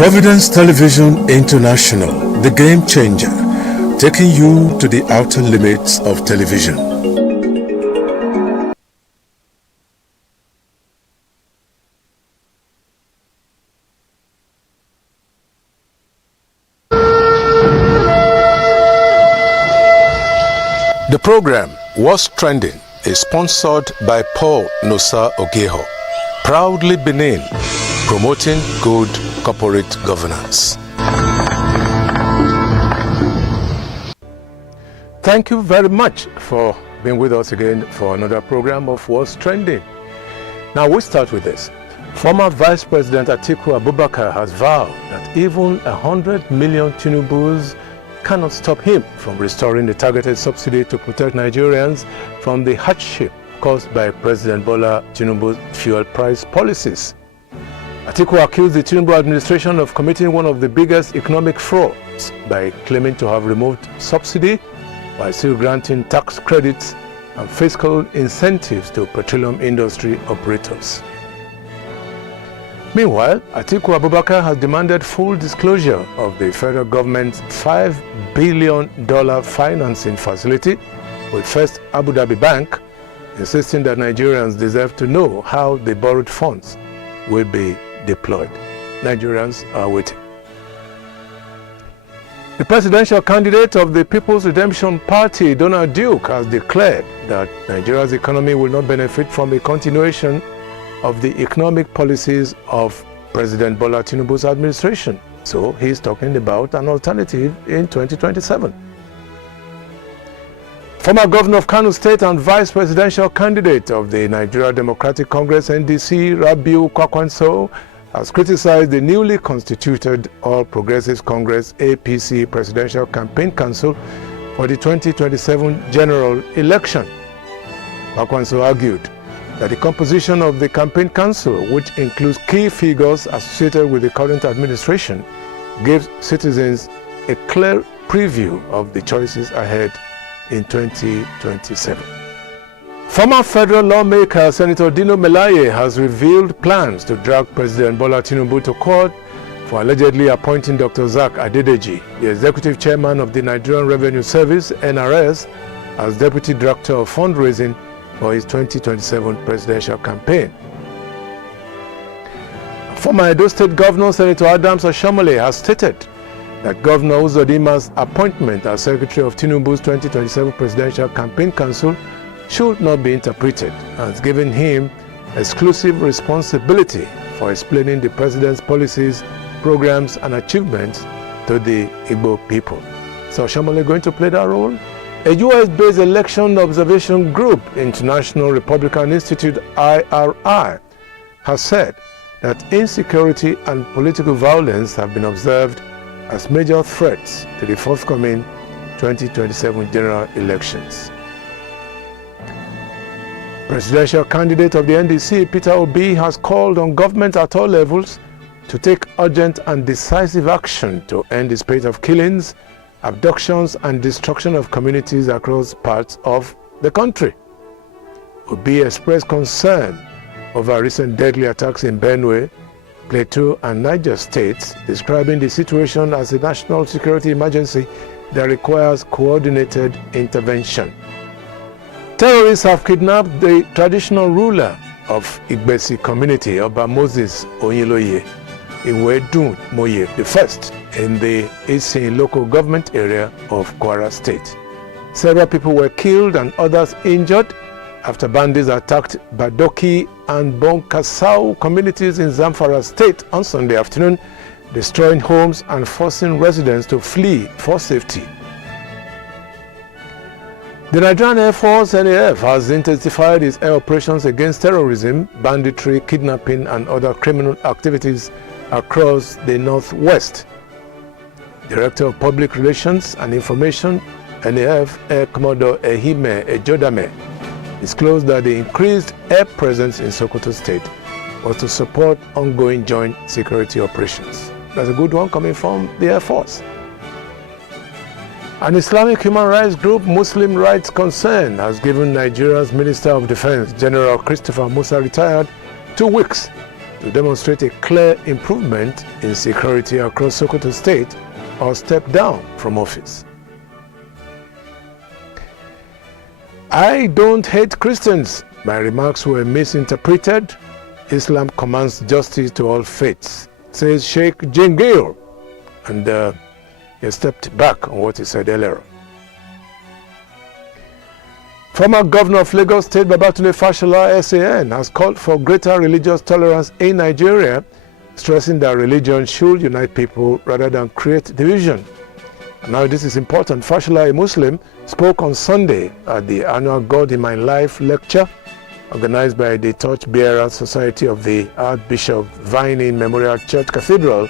Providence Television International, the game changer, taking you to the outer limits of television. The program Was Trending is sponsored by Paul Nosa Ogeho, proudly Benin, promoting good corporate governance. Thank you very much for being with us again for another program of What's Trending. Now we start with this. Former Vice President Atiku Abubakar has vowed that even 100 million Tinubus cannot stop him from restoring the targeted subsidy to protect Nigerians from the hardship caused by President Bola Tinubu's fuel price policies. Atiku accused the Tinubu administration of committing one of the biggest economic frauds by claiming to have removed subsidy while still granting tax credits and fiscal incentives to petroleum industry operators. Meanwhile, Atiku Abubakar has demanded full disclosure of the federal government's $5 billion financing facility with First Abu Dhabi Bank, insisting that Nigerians deserve to know how the borrowed funds will be deployed. Nigerians are waiting. The presidential candidate of the People's Redemption Party, Donald Duke, has declared that Nigeria's economy will not benefit from a continuation of the economic policies of President Bola Tinubu's administration. So he's talking about an alternative in 2027. Former governor of Kano State and vice presidential candidate of the Nigeria Democratic Congress NDC, Rabiu Kwakwanso, has criticized the newly constituted All Progressives Congress APC Presidential Campaign Council for the 2027 general election. Kwakwanso argued that the composition of the campaign council, which includes key figures associated with the current administration, gives citizens a clear preview of the choices ahead in 2027. Former federal lawmaker Senator Dino Melaye has revealed plans to drag President Bola Tinubu to court for allegedly appointing Dr. Zak Adedeji, the executive chairman of the Nigerian Revenue Service, NRS, as deputy director of fundraising for his 2027 presidential campaign. Former Edo State Governor Senator Adams Oshomole has stated that Governor Uzodima's appointment as Secretary of Tinubu's 2027 Presidential Campaign Council should not be interpreted as giving him exclusive responsibility for explaining the President's policies, programs, and achievements to the Igbo people. So Oshomole going to play that role? A US-based election observation group, International Republican Institute IRI, has said that insecurity and political violence have been observed as major threats to the forthcoming 2027 general elections. Presidential candidate of the NDC, Peter Obi, has called on government at all levels to take urgent and decisive action to end the spate of killings, abductions, and destruction of communities across parts of the country. Obi expressed concern over recent deadly attacks in Benue, Plateau, and Niger states, describing the situation as a national security emergency that requires coordinated intervention. Terrorists have kidnapped the traditional ruler of Igbesi community, Oba Moses Onyiloye Iwedun Moye I, in the Isin local government area of Kwara State. Several people were killed and others injured after bandits attacked Badoki and Bonkasau communities in Zamfara State on Sunday afternoon, destroying homes and forcing residents to flee for safety. The Nigerian Air Force (NAF) has intensified its air operations against terrorism, banditry, kidnapping, and other criminal activities across the Northwest. Director of Public Relations and Information, NAF Air Commodore Ehime Ejodame, disclosed that the increased air presence in Sokoto State was to support ongoing joint security operations. That's a good one coming from the Air Force. An Islamic human rights group, Muslim Rights Concern, has given Nigeria's Minister of Defense, General Christopher Musa, retired, 2 weeks to demonstrate a clear improvement in security across Sokoto State or step down from office. I don't hate Christians. My remarks were misinterpreted. Islam commands justice to all faiths, says Sheikh Jingir, and he stepped back on what he said earlier. Former Governor of Lagos State Babatunde Fashola SAN has called for greater religious tolerance in Nigeria, stressing that religion should unite people rather than create division. Now this is important. Fashola, a Muslim, spoke on Sunday at the annual God in My Life lecture organized by the Torchbearer Society of the Archbishop Vining Memorial Church Cathedral,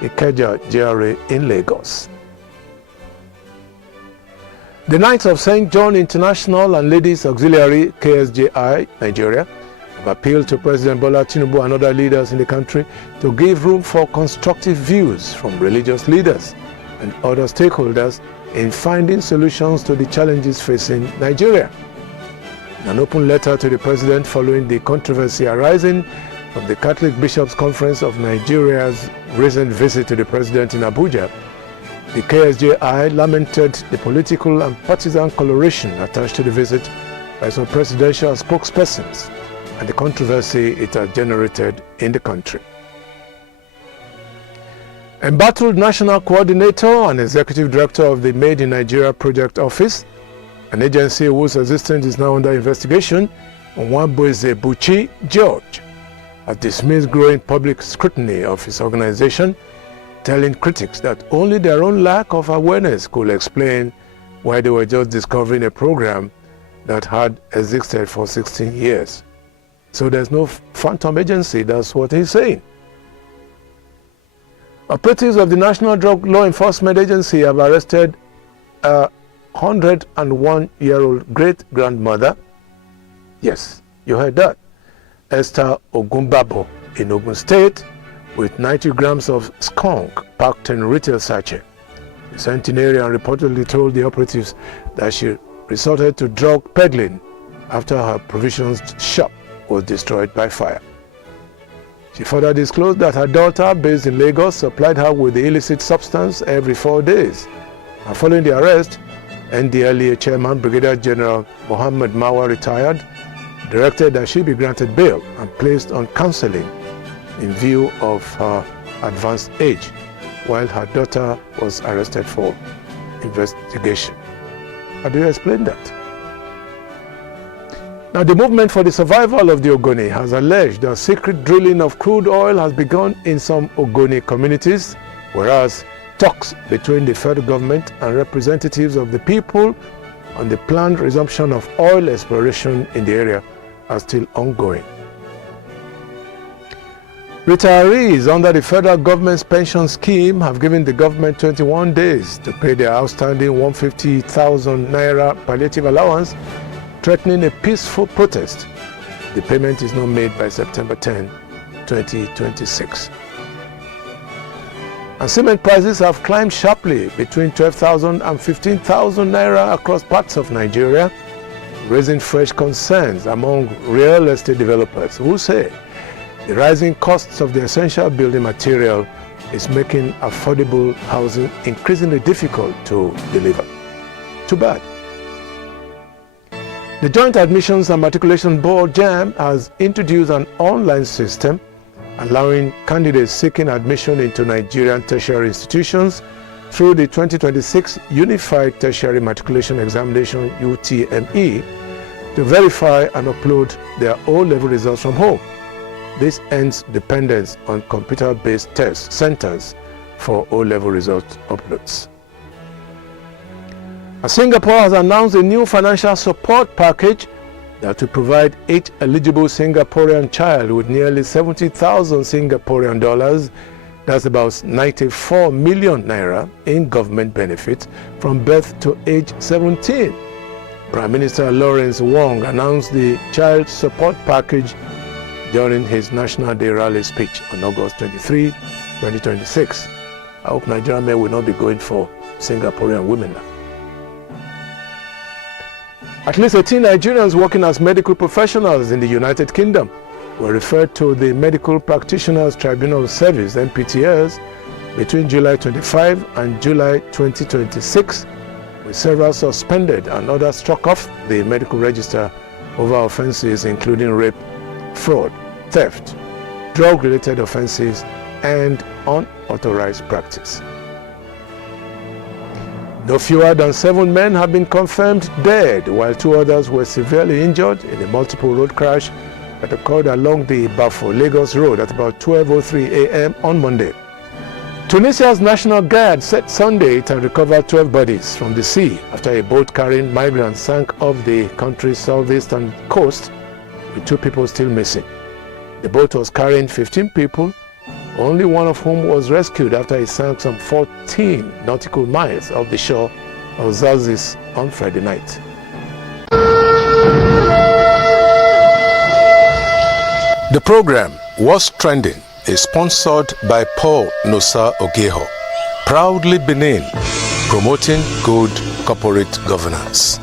Ikeja, GRA in Lagos. The Knights of St. John International and Ladies Auxiliary KSJI Nigeria have appealed to President Bola Tinubu and other leaders in the country to give room for constructive views from religious leaders and other stakeholders in finding solutions to the challenges facing Nigeria. In an open letter to the President following the controversy arising from the Catholic Bishops' Conference of Nigeria's recent visit to the President in Abuja, the KSJI lamented the political and partisan coloration attached to the visit by some presidential spokespersons and the controversy it has generated in the country. Embattled National Coordinator and Executive Director of the Made in Nigeria Project Office, an agency whose existence is now under investigation, Nwabueze Buchi George, has dismissed growing public scrutiny of his organization, telling critics that only their own lack of awareness could explain why they were just discovering a program that had existed for 16 years. So there's no phantom agency, that's what he's saying. Operatives of the National Drug Law Enforcement Agency have arrested a 101-year-old great-grandmother, yes, you heard that, Esther Ogunbabo in Ogun State, with 90 grams of skunk packed in retail sachet. The centenarian reportedly told the operatives that she resorted to drug peddling after her provisions shop was destroyed by fire. She further disclosed that her daughter, based in Lagos, supplied her with the illicit substance every 4 days. And following the arrest, NDLEA Chairman Brigadier General Mohammed Mawa, retired, directed that she be granted bail and placed on counseling in view of her advanced age, while her daughter was arrested for investigation. How do you explain that? Now, the movement for the survival of the Ogoni has alleged that secret drilling of crude oil has begun in some Ogoni communities, whereas talks between the federal government and representatives of the people on the planned resumption of oil exploration in the area are still ongoing. Retirees under the federal government's pension scheme have given the government 21 days to pay their outstanding 150,000 naira palliative allowance, threatening a peaceful protest. The payment is not made by September 10, 2026. And cement prices have climbed sharply between 12,000 and 15,000 naira across parts of Nigeria, raising fresh concerns among real estate developers who say the rising costs of the essential building material is making affordable housing increasingly difficult to deliver. Too bad. The Joint Admissions and Matriculation Board, JAMB, has introduced an online system allowing candidates seeking admission into Nigerian tertiary institutions through the 2026 Unified Tertiary Matriculation Examination UTME to verify and upload their O-level results from home. This ends dependence on computer-based test centers for O-level result uploads. Singapore has announced a new financial support package that will provide each eligible Singaporean child with nearly 70,000 Singaporean dollars, that's about 94 million naira, in government benefits from birth to age 17. Prime Minister Lawrence Wong announced the child support package during his National Day rally speech on August 23, 2026. I hope Nigerian men will not be going for Singaporean women now. At least 18 Nigerians working as medical professionals in the United Kingdom were referred to the Medical Practitioners Tribunal Service, MPTS, between July 25 and July 2026, with several suspended and others struck off the medical register over offenses including rape, fraud, theft, drug-related offenses, and unauthorized practice. No fewer than 7 men have been confirmed dead, while 2 others were severely injured in a multiple road crash that occurred along the Bafo-Lagos Road at about 12:03 a.m. on Monday. Tunisia's National Guard said Sunday it had recovered 12 bodies from the sea after a boat carrying migrants sank off the country's southeastern coast, with 2 people still missing. The boat was carrying 15 people, only one of whom was rescued after it sank some 14 nautical miles off the shore of Zazis on Friday night. The program Was Trending is sponsored by Paul Nosa Ogeho, proudly Benin, promoting good corporate governance.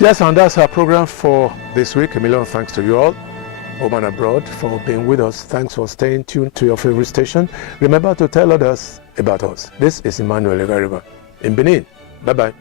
Yes, and that's our program for this week. A million thanks to you all, home and abroad, for being with us. Thanks for staying tuned to your favorite station. Remember to tell others about us. This is Emmanuel Egariba in Benin. Bye-bye.